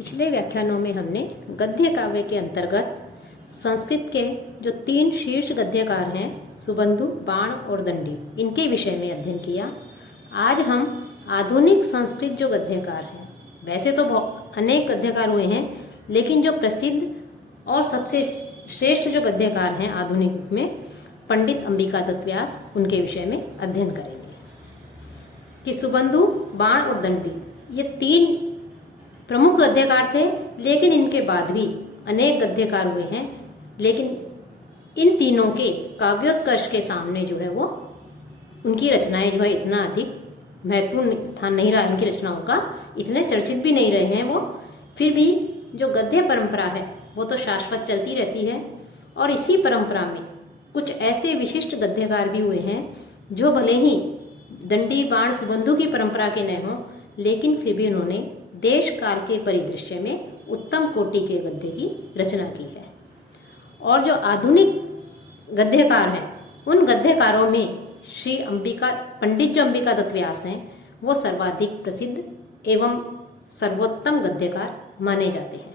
पिछले व्याख्यानों में हमने गद्य काव्य के अंतर्गत संस्कृत के जो 3 शीर्ष गद्यकार हैं सुबंधु, बाण और दंडी, इनके विषय में अध्ययन किया। आज हम आधुनिक संस्कृत जो गद्यकार हैं, वैसे तो अनेक गद्यकार हुए हैं, लेकिन जो प्रसिद्ध और सबसे श्रेष्ठ जो गद्यकार हैं आधुनिक युग में, पंडित अंबिका दत्त व्यास, उनके विषय में अध्ययन करेंगे कि सुबंधु, बाण और दंडी ये 3 प्रमुख गद्यकार थे, लेकिन इनके बाद भी अनेक गद्यकार हुए हैं। लेकिन इन तीनों के काव्योत्कर्ष के सामने जो है वो उनकी रचनाएं जो है इतना अधिक महत्वपूर्ण स्थान नहीं रहा, इनकी रचनाओं का इतने चर्चित भी नहीं रहे हैं वो। फिर भी जो गद्य परंपरा है वो तो शाश्वत चलती रहती है, और इसी परंपरा में कुछ ऐसे विशिष्ट गद्यकार भी हुए हैं जो भले ही दंडी, बाण, सुबंधु की परंपरा के न हों, लेकिन फिर भी उन्होंने देश काल के परिदृश्य में उत्तम कोटि के गद्य की रचना की है। और जो आधुनिक गद्यकार हैं, उन गद्यकारों में पंडित जो अंबिका दत्त व्यास हैं, वो सर्वाधिक प्रसिद्ध एवं सर्वोत्तम गद्यकार माने जाते हैं,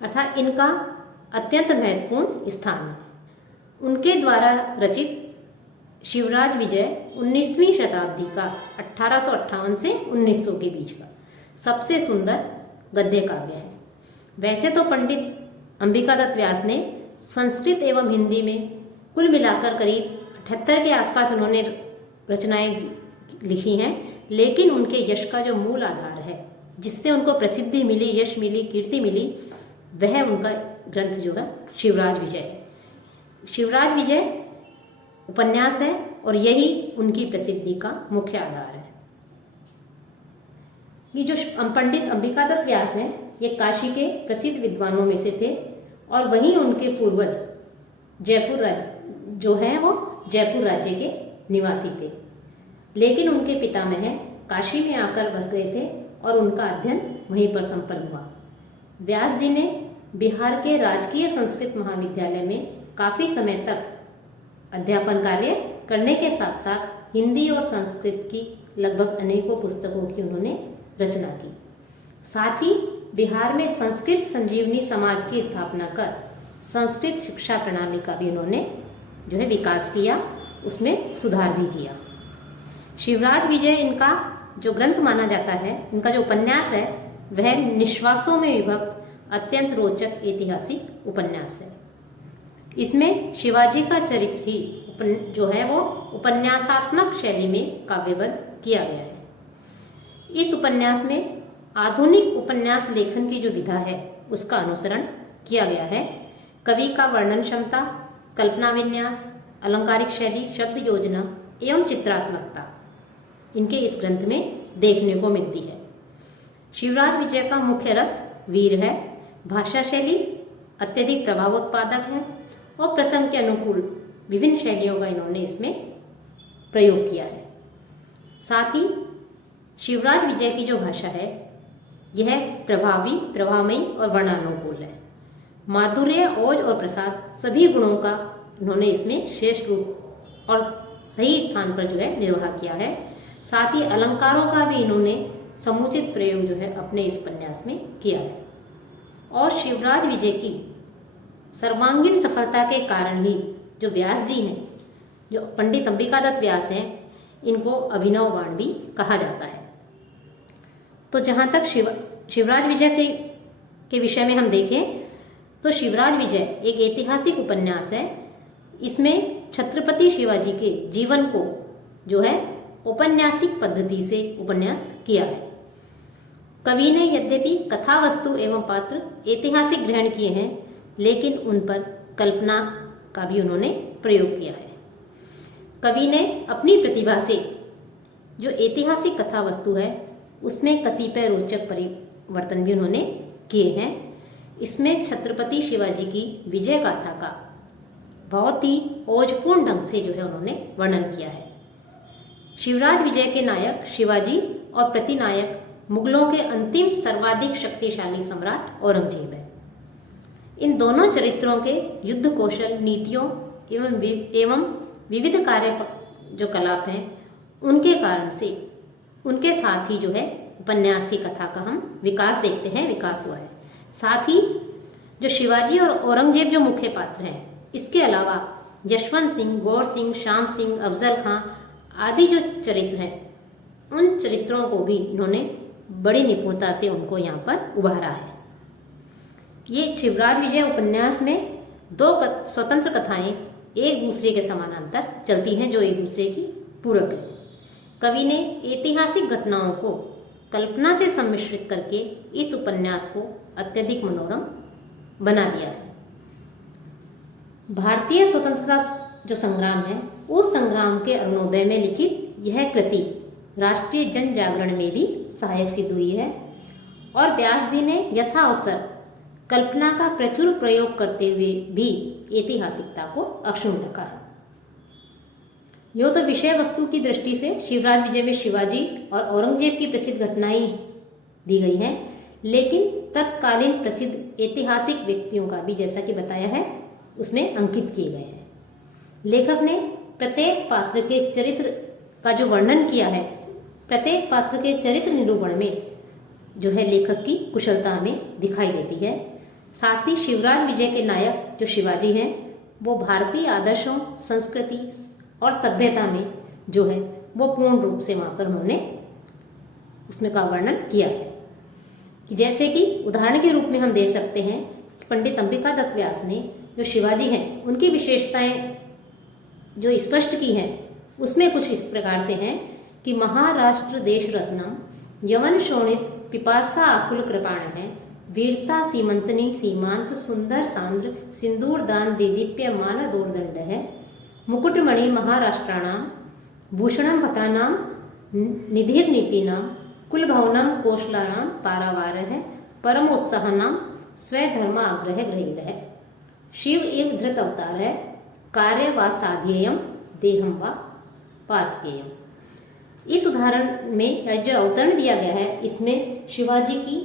अर्थात इनका अत्यंत महत्वपूर्ण स्थान है। उनके द्वारा रचित शिवराज विजय 19वीं शताब्दी का 1858 से 1900 के बीच का सबसे सुंदर गद्य काव्य है। वैसे तो पंडित अंबिका दत्त व्यास ने संस्कृत एवं हिंदी में कुल मिलाकर करीब 78 के आसपास उन्होंने रचनाएं लिखी हैं, लेकिन उनके यश का जो मूल आधार है, जिससे उनको प्रसिद्धि मिली, यश मिली, कीर्ति मिली, वह उनका ग्रंथ जो है शिवराज विजय है। शिवराज विजय उपन्यास है और यही उनकी प्रसिद्धि का मुख्य आधार है। ये जो पंडित अंबिका दत्त व्यास हैं, ये काशी के प्रसिद्ध विद्वानों में से थे, और वहीं उनके पूर्वज जो हैं वो जयपुर राज्य के निवासी थे। लेकिन उनके पितामह काशी में आकर बस गए थे और उनका अध्ययन वहीं पर संपन्न हुआ। व्यास जी ने बिहार के राजकीय संस्कृत महाविद्यालय में काफ़ी समय तक अध्यापन कार्य करने के साथ साथ हिंदी और संस्कृत की लगभग अनेकों पुस्तकों की उन्होंने रचना की। साथ ही बिहार में संस्कृत संजीवनी समाज की स्थापना कर संस्कृत शिक्षा प्रणाली का भी उन्होंने जो है विकास किया, उसमें सुधार भी किया। शिवराज विजय इनका जो ग्रंथ माना जाता है, इनका जो उपन्यास है, वह निश्वासों में विभक्त अत्यंत रोचक ऐतिहासिक उपन्यास है। इसमें शिवाजी का चरित्र ही जो है वो उपन्यासात्मक शैली में काव्यबद्ध किया गया है। इस उपन्यास में आधुनिक उपन्यास लेखन की जो विधा है उसका अनुसरण किया गया है। कवि का वर्णन क्षमता, कल्पना विन्यास, अलंकारिक शैली, शब्द योजना एवं चित्रात्मकता इनके इस ग्रंथ में देखने को मिलती है। शिवराज विजय का मुख्य रस वीर है, भाषा शैली अत्यधिक प्रभावोत्पादक है और प्रसंग के अनुकूल विभिन्न शैलियों का इन्होंने इसमें प्रयोग किया है। साथ ही शिवराज विजय की जो भाषा है यह प्रभावी, प्रभावमयी और वर्णनानुकूल है। माधुर्य, ओज और प्रसाद सभी गुणों का उन्होंने इसमें श्रेष्ठ रूप और सही स्थान पर जो है निर्वाह किया है। साथ ही अलंकारों का भी इन्होंने समुचित प्रयोग जो है अपने इस उपन्यास में किया है। और शिवराज विजय की सर्वांगीण सफलता के कारण ही जो व्यास जी हैं, जो पंडित अंबिका दत्त व्यास हैं, इनको अभिनव बाण भी कहा जाता है। तो जहाँ तक शिवराज विजय के विषय में हम देखें तो शिवराज विजय एक ऐतिहासिक उपन्यास है। इसमें छत्रपति शिवाजी के जीवन को जो है औपन्यासिक पद्धति से उपन्यास्त किया है। कवि ने यद्यपि कथा वस्तु एवं पात्र ऐतिहासिक ग्रहण किए हैं, लेकिन उन पर कल्पना का भी उन्होंने प्रयोग किया है। कवि ने अपनी प्रतिभा से जो ऐतिहासिक कथा वस्तु है उसमें कतिपय रोचक परिवर्तन भी उन्होंने किए हैं। इसमें छत्रपति शिवाजी की विजय गाथा का बहुत ही ओजपूर्ण ढंग से जो है उन्होंने वर्णन किया है। शिवराज विजय के नायक शिवाजी और प्रतिनायक मुगलों के अंतिम सर्वाधिक शक्तिशाली सम्राट औरंगजेब है। इन दोनों चरित्रों के युद्ध कौशल, नीतियों एवं विविध कार्य जो कलाप हैं, उनके कारण से उनके साथ ही जो है उपन्यास की कथा का हम विकास देखते हैं, विकास हुआ है। साथ ही जो शिवाजी और औरंगजेब जो मुख्य पात्र हैं, इसके अलावा यशवंत सिंह, गौर सिंह, श्याम सिंह, अफजल खां आदि जो चरित्र हैं, उन चरित्रों को भी इन्होंने बड़ी निपुणता से उनको यहाँ पर उभारा है। ये शिवराज विजय उपन्यास में दो स्वतंत्र कथाएं एक दूसरे के समानांतर चलती हैं, जो एक दूसरे की पूरक है। कवि ने ऐतिहासिक घटनाओं को कल्पना से सम्मिश्रित करके इस उपन्यास को अत्यधिक मनोरम बना दिया है। भारतीय स्वतंत्रता जो संग्राम है, उस संग्राम के अरुणोदय में लिखित यह कृति राष्ट्रीय जन जागरण में भी सहायक सिद्ध हुई है और व्यास जी ने यथाअवसर कल्पना का प्रचुर प्रयोग करते हुए भी ऐतिहासिकता को अक्षुण्ण रखा है। यो तो विषय वस्तु की दृष्टि से शिवराज विजय में शिवाजी और औरंगजेब की प्रसिद्ध घटनाएं दी गई हैं, लेकिन तत्कालीन प्रसिद्ध ऐतिहासिक व्यक्तियों का भी, जैसा कि बताया है, उसमें अंकित किए गए हैं। लेखक ने प्रत्येक पात्र के चरित्र का जो वर्णन किया है, प्रत्येक पात्र के चरित्र निरूपण में जो है लेखक की कुशलता हमें दिखाई देती है। साथ ही शिवराज विजय के नायक जो शिवाजी हैं, वो भारतीय आदर्शों, संस्कृति और सभ्यता में जो है वो पूर्ण रूप से वहाँ पर उन्होंने उसमें का वर्णन किया है। कि जैसे कि उदाहरण के रूप में हम दे सकते हैं कि पंडित अंबिका दत्त व्यास ने जो शिवाजी हैं उनकी विशेषताएं जो स्पष्ट की हैं, उसमें कुछ इस प्रकार से हैं कि महाराष्ट्र देश रत्नम यवन शोणित पिपासा आकुल कृपाण है, वीरता सीमंतनी सीमांत सुंदर सांद्र सिंदूर दान देदीप्य मान दोर्दंड है, मुकुटमणि महाराष्ट्राणाम भूषणम भटानाम निधिर नीतिनाम कुलभवनम कोशलानाम पारावार है, परमोत्साहनाम स्वधर्माग्रह ग्रहीत है, शिव एव धृत अवतार है, कार्य व साध्येयम देहम व पातकेयम। इस उदाहरण में जो अवतरण दिया गया है, इसमें शिवाजी की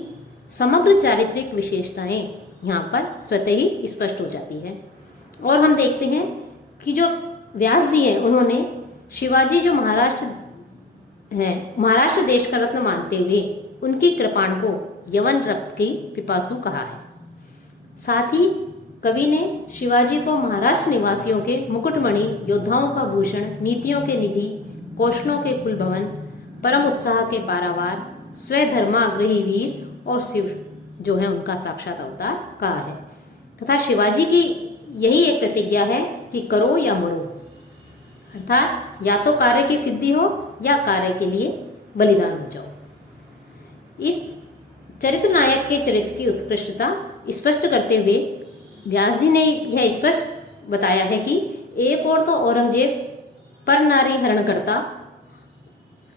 समग्र चारित्रिक विशेषताएं यहाँ पर स्वतः ही स्पष्ट हो जाती है। और हम देखते हैं कि जो व्यास जी हैं, उन्होंने शिवाजी जो महाराष्ट्र देश का रत्न मानते हुए उनकी कृपाण को यवन रक्त की पिपासु कहा है। साथ ही कवि ने शिवाजी को महाराष्ट्र निवासियों के मुकुटमणि, योद्धाओं का भूषण, नीतियों के निधि, कौशलों के कुलभवन, परम उत्साह के पारावार, स्वधर्माग्रही वीर और शिव जो है उनका साक्षात अवतार कहा है। तथा शिवाजी की यही एक प्रतिज्ञा है कि करो या मरो, अर्थात या तो कार्य की सिद्धि हो या कार्य के लिए बलिदान हो जाओ। इस चरित्र नायक के चरित्र की उत्कृष्टता स्पष्ट करते हुए व्यास जी ने यह स्पष्ट बताया है कि एक ओर तो औरंगजेब पर नारी हरणकर्ता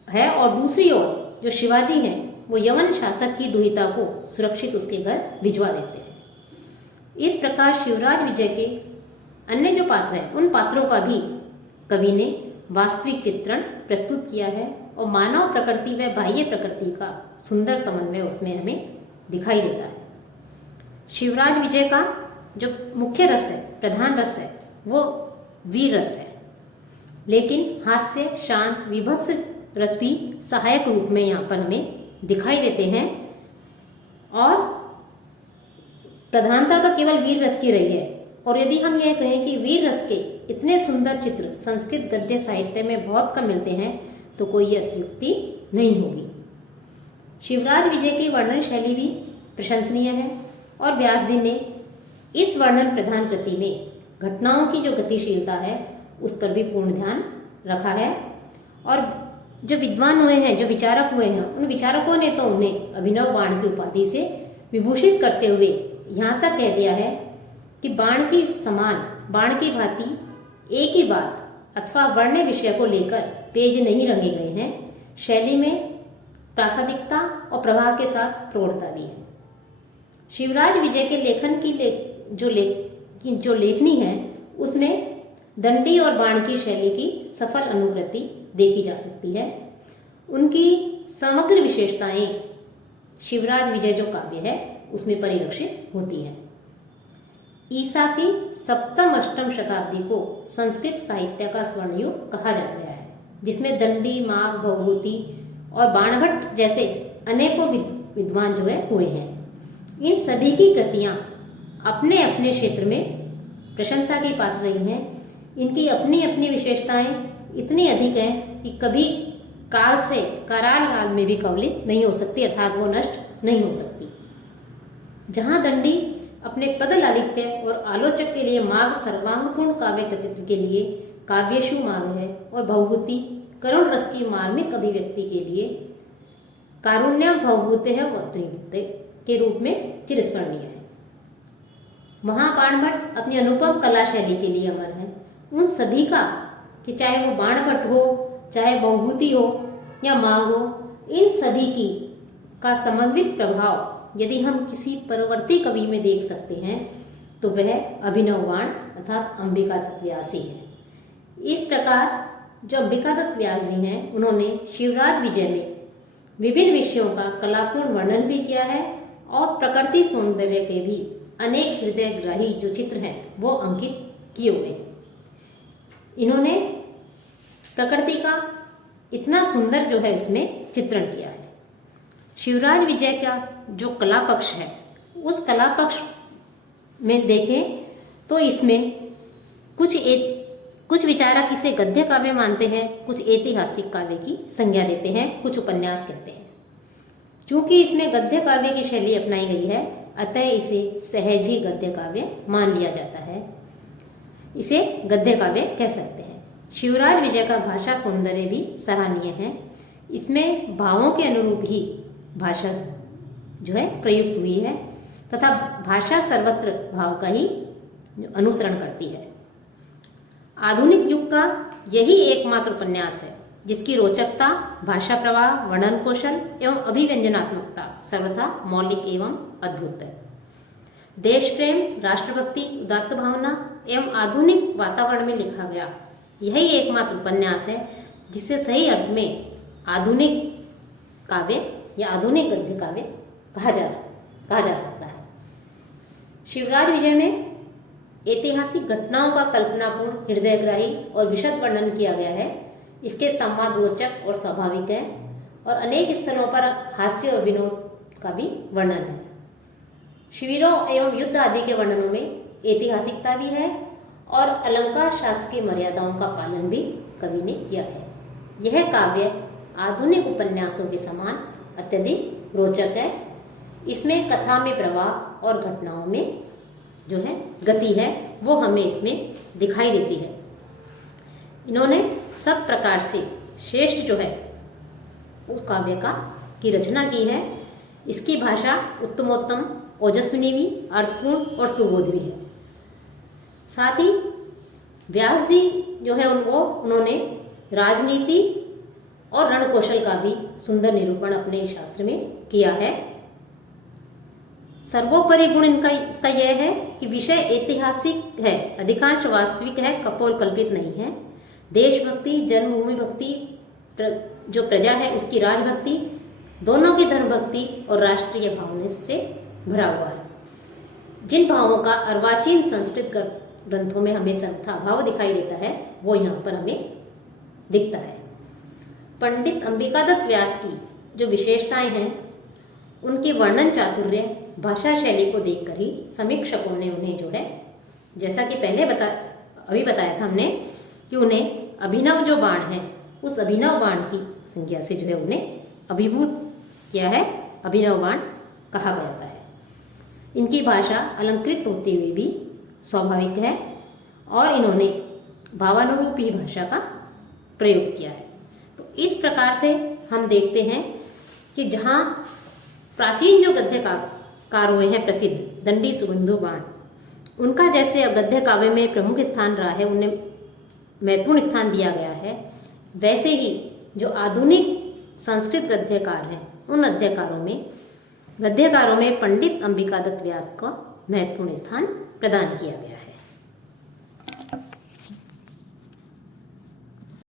है और दूसरी ओर जो शिवाजी हैं वो यवन शासक की दुहिता को सुरक्षित उसके घर भिजवा देते हैं। इस प्रकार शिवराज विजय के अन्य जो पात्र हैं, उन पात्रों का भी कवि ने वास्तविक चित्रण प्रस्तुत किया है और मानव प्रकृति व बाह्य प्रकृति का सुंदर समन्वय उसमें हमें दिखाई देता है। शिवराज विजय का जो मुख्य रस है, प्रधान रस है, वो वीर रस है, लेकिन हास्य, शांत, विभत्स रस भी सहायक रूप में यहाँ पर हमें दिखाई देते हैं। और प्रधानता तो केवल वीर रस की रही है। और यदि हम यह कहें कि वीर रस के इतने सुंदर चित्र संस्कृत गद्य साहित्य में बहुत कम मिलते हैं, तो कोई अत्युक्ति नहीं होगी। शिवराज विजय की वर्णन शैली भी प्रशंसनीय है और व्यास जी ने इस वर्णन प्रधान कृति में घटनाओं की जो गतिशीलता है उस पर भी पूर्ण ध्यान रखा है। और जो विद्वान हुए हैं, जो विचारक हुए हैं, उन विचारकों ने तो उन्हें अभिनव बाण की उपाधि से विभूषित करते हुए यहाँ तक कह दिया है कि बाण की समान, बाण की भांति एक ही बात अथवा वर्ण विषय को लेकर पेज नहीं रंगे गए हैं। शैली में प्रासादिकता और प्रभाव के साथ प्रौढ़ता भी है। शिवराज विजय के लेखन की जो लेखनी है उसमें दंडी और बाण की शैली की सफल अनुकृति देखी जा सकती है। उनकी समग्र विशेषताएं शिवराज विजय जो काव्य है उसमें परिलक्षित होती है। ईसा की 7वीं-8वीं शताब्दी को संस्कृत साहित्य का स्वर्णयुग कहा जा गया है, जिसमें दंडी, माघ, भवभूति और बाणभट्ट जैसे अनेकों विद्वान जो है हुए हैं। इन सभी की कृतियाँ अपने अपने क्षेत्र में प्रशंसा की पात्र रही हैं। इनकी अपनी अपनी विशेषताएं इतनी अधिक हैं कि कभी काल से कराल काल में भी कवलित नहीं हो सकती, अर्थात वो नष्ट नहीं हो सकती। जहाँ दंडी अपने पद लालित्य और आलोचक के लिए मार्ग सर्वांगपूर्ण काव्य कृतित्व के लिए काव्यशु मार्ग है, और भवभूति करुण रस की मार्मिक अभिव्यक्ति के लिए कारुण्य भवभूते है के रूप में चिरस्मरणीय है। वहाँ बाणभट्ट अपनी अनुपम कला शैली के लिए अमर है। उन सभी का, कि चाहे वो बाणभट्ट हो, चाहे भवभूति हो या मांग हो, इन सभी की का समन्वित प्रभाव यदि हम किसी परवर्ती कवि में देख सकते हैं तो वह अभिनव बाण अर्थात अंबिकादत्त व्यास ही है। इस प्रकार जो अंबिकादत्त व्यास जी हैं, उन्होंने शिवराज विजय में विभिन्न विषयों का कलापूर्ण वर्णन भी किया है और प्रकृति सौंदर्य के भी अनेक हृदयग्राही जो चित्र हैं वो अंकित किए हुए हैं। इन्होंने प्रकृति का इतना सुंदर जो है उसमें चित्रण किया है। शिवराज विजय का जो कला पक्ष है, उस कला पक्ष में देखें तो इसमें कुछ विचारक इसे गद्य काव्य मानते हैं, कुछ ऐतिहासिक काव्य की संज्ञा देते हैं, कुछ उपन्यास कहते हैं। क्योंकि इसमें गद्य काव्य की शैली अपनाई गई है, अतः इसे सहज ही गद्य काव्य मान लिया जाता है, इसे गद्य काव्य कह सकते हैं। शिवराज विजय का भाषा सौंदर्य भी सराहनीय है। इसमें भावों के अनुरूप ही भाषा जो है प्रयुक्त हुई है तथा भाषा सर्वत्र भाव का ही अनुसरण करती है। आधुनिक युग का यही एकमात्र उपन्यास है जिसकी रोचकता, भाषा प्रवाह, वर्णन कौशल एवं अभिव्यंजनात्मकता सर्वथा मौलिक एवं अद्भुत है। देश प्रेम, राष्ट्रभक्ति, उदात्त भावना एवं आधुनिक वातावरण में लिखा गया यही एकमात्र उपन्यास है जिसे सही अर्थ में आधुनिक काव्य या आधुनिक गद्य काव्य कहा जा सकता है। शिवराज विजय में ऐतिहासिक घटनाओं का कल्पनापूर्ण, हृदयग्राही और विशद वर्णन किया गया है। इसके संवाद रोचक और स्वाभाविक है और अनेक स्थलों पर हास्य और विनोद का भी वर्णन है। शिविरों एवं युद्ध आदि के वर्णनों में ऐतिहासिकता भी है और अलंकार शास्त्र की मर्यादाओं का पालन भी कवि ने किया है। यह काव्य आधुनिक उपन्यासों के समान अत्यधिक रोचक है। इसमें कथा में प्रवाह और घटनाओं में जो है गति है वो हमें इसमें दिखाई देती है। इन्होंने सब प्रकार से श्रेष्ठ जो है उस काव्य की रचना की है। इसकी भाषा उत्तमोत्तम, ओजस्विनी भी, अर्थपूर्ण और सुबोध भी है। साथ ही व्यास जी जो है उन्होंने राजनीति और रणकौशल का भी सुंदर निरूपण अपने शास्त्र में किया है। सर्वोपरि गुण इसका यह है कि विषय ऐतिहासिक है, अधिकांश वास्तविक है, कपोल कल्पित नहीं है। देशभक्ति, जन्मभूमि भक्ति, जो प्रजा है उसकी राजभक्ति, दोनों की धर्मभक्ति और राष्ट्रीय भावना से भरा हुआ है। जिन भावों का अर्वाचीन संस्कृत ग्रंथों में हमें सर्वथा अभाव दिखाई देता है वो यहाँ पर हमें दिखता है। पंडित अंबिकादत्त व्यास की जो विशेषताएं हैं उनकी वर्णन चातुर्य, भाषा शैली को देखकर ही समीक्षकों ने उन्हें जो है, जैसा कि पहले अभी बताया था हमने कि उन्हें अभिनव जो बाण है उस अभिनव बाण की संज्ञा से जो है उन्हें अभिभूत किया है, अभिनव बाण कहा जाता है। इनकी भाषा अलंकृत होते हुए भी स्वाभाविक है और इन्होंने भावानुरूप ही भाषा का प्रयोग किया है। तो इस प्रकार से हम देखते हैं कि जहाँ प्राचीन जो गद्यकार हुए हैं प्रसिद्ध, दंडी, सुबंधु, बाण, उनका जैसे गद्य काव्य में प्रमुख स्थान रहा है, उन्हें महत्वपूर्ण स्थान दिया गया है, वैसे ही जो आधुनिक संस्कृत गद्यकार हैं उन गद्यकारों में पंडित अंबिकादत्त व्यास को महत्वपूर्ण स्थान प्रदान किया गया है।